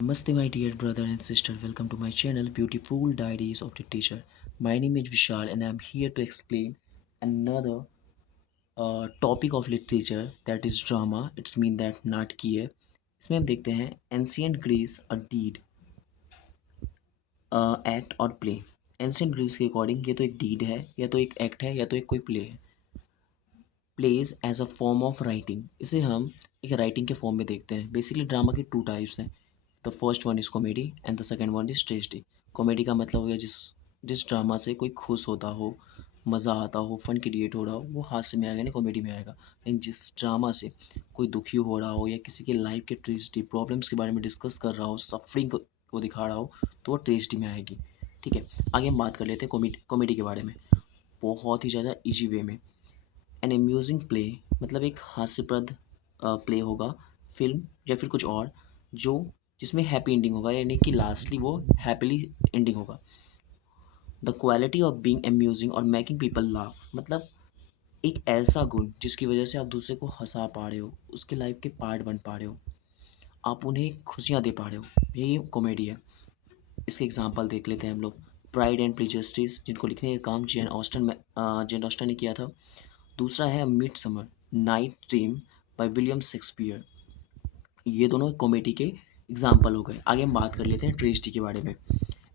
Namaste, my dear brother and sister. Welcome to my channel, Beautiful Diaries of the Teacher. My name is Vishal, and I'm here to explain another topic of literature that is drama. It's mean that नाटकीय. इसमें हम देखते हैं ancient Greece a deed act और play. Ancient Greece के according ये तो एक डीड है, या तो एक एक्ट है, या तो एक कोई प्ले है. Plays as a form of writing, इसे हम एक राइटिंग के फॉर्म में देखते हैं. बेसिकली ड्रामा के टू टाइप्स हैं. The first one is comedy and the second one is tragedy. Comedy का मतलब हो गया जिस ड्रामा से कोई खुश होता हो, मज़ा आता हो, फन क्रिएट हो रहा हो, वो हास्य में आएगा, नहीं कॉमेडी में आएगा. लेकिन जिस ड्रामा से कोई दुखी हो रहा हो या किसी के लाइफ के ट्रेजेडी प्रॉब्लम्स के बारे में डिस्कस कर रहा हो, सफरिंग को दिखा रहा हो, तो वो ट्रेजेडी में आएगी. ठीक है, आगे हम बात कर लेते हैं कॉमेडी के बारे में, बहुत ही ज़्यादा ईजी वे में. एन अम्यूजिंग प्ले मतलब एक हास्यप्रद प्ले होगा, फिल्म या फिर कुछ और, जो जिसमें हैप्पी एंडिंग होगा, यानी कि लास्टली वो हैप्पीली एंडिंग होगा. The quality of being amusing और मेकिंग पीपल लाफ मतलब एक ऐसा गुण जिसकी वजह से आप दूसरे को हंसा पा रहे हो, उसके लाइफ के पार्ट बन पा रहे हो, आप उन्हें खुशियाँ दे पा रहे हो, यही कॉमेडी है. इसके एग्जांपल देख लेते हैं हम लोग. प्राइड एंड प्रेजुडिस, जिनको लिखने का काम जेन ऑस्टन ने किया था. दूसरा है mid summer night dream by William Shakespeare. ये दोनों कॉमेडी के एग्जाम्पल हो गए. आगे हम बात कर लेते हैं ट्रेजिडी के बारे में.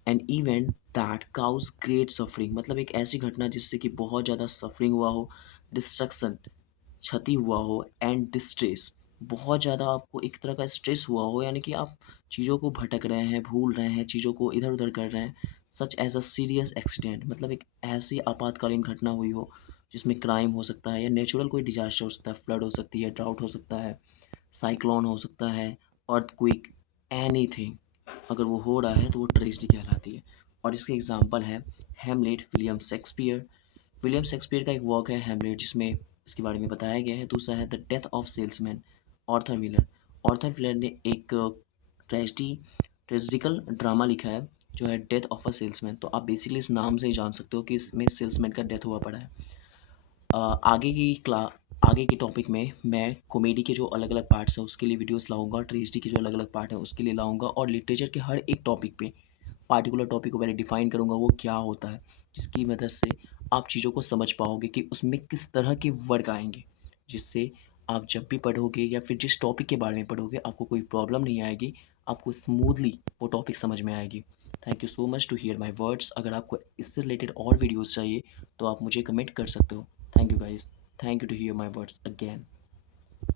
An event that cause great suffering मतलब एक ऐसी घटना जिससे कि बहुत ज़्यादा सफरिंग हुआ हो, डिस्ट्रक्शन क्षति हुआ हो, एंड डिस्ट्रेस बहुत ज़्यादा आपको एक तरह का स्ट्रेस हुआ हो, यानी कि आप चीज़ों को भटक रहे हैं, भूल रहे हैं, चीज़ों को इधर उधर कर रहे हैं. Such as a serious accident मतलब एक ऐसी आपातकालीन घटना हुई हो जिसमें क्राइम हो सकता है, या नेचुरल कोई डिजास्टर हो सकता है, फ्लड हो सकती है, ड्राउट हो सकता है, साइक्लोन हो सकता है, अर्थक्वेक, एनीथिंग. अगर वो हो रहा है तो वो ट्रेजिडी कहलाती है. और इसके एग्जांपल है Hamlet William Shakespeare. William Shakespeare का एक वर्क है हैमलेट, जिसमें इसके बारे में बताया गया है. दूसरा है the death of salesman, Arthur Miller. Arthur Miller ने एक ट्रेजिडी ट्रेजिडिकल ड्रामा लिखा है जो है डेथ ऑफ अ सेल्समैन. तो आप बेसिकली इस नाम से ही जान सकते हो कि इसमें सेल्समैन का डेथ हुआ पड़ा है. आगे की आगे के टॉपिक में मैं कॉमेडी के जो अलग अलग पार्ट्स हैं उसके लिए वीडियोस लाऊंगा, ट्रेजिडी के जो अलग अलग पार्ट हैं उसके लिए लाऊंगा, और लिटरेचर के हर एक टॉपिक पे पार्टिकुलर टॉपिक को पहले डिफाइन करूंगा वो क्या होता है, जिसकी मदद से आप चीज़ों को समझ पाओगे कि उसमें किस तरह के वर्ड आएंगे, जिससे आप जब भी पढ़ोगे या फिर जिस टॉपिक के बारे में पढ़ोगे आपको कोई प्रॉब्लम नहीं आएगी, आपको स्मूथली वो टॉपिक समझ में आएगी. Thank you so much to hear my words. अगर आपको इससे रिलेटेड और वीडियोज़ चाहिए तो आप मुझे कमेंट कर सकते हो. Thank you guys. Thank you to hear my words again.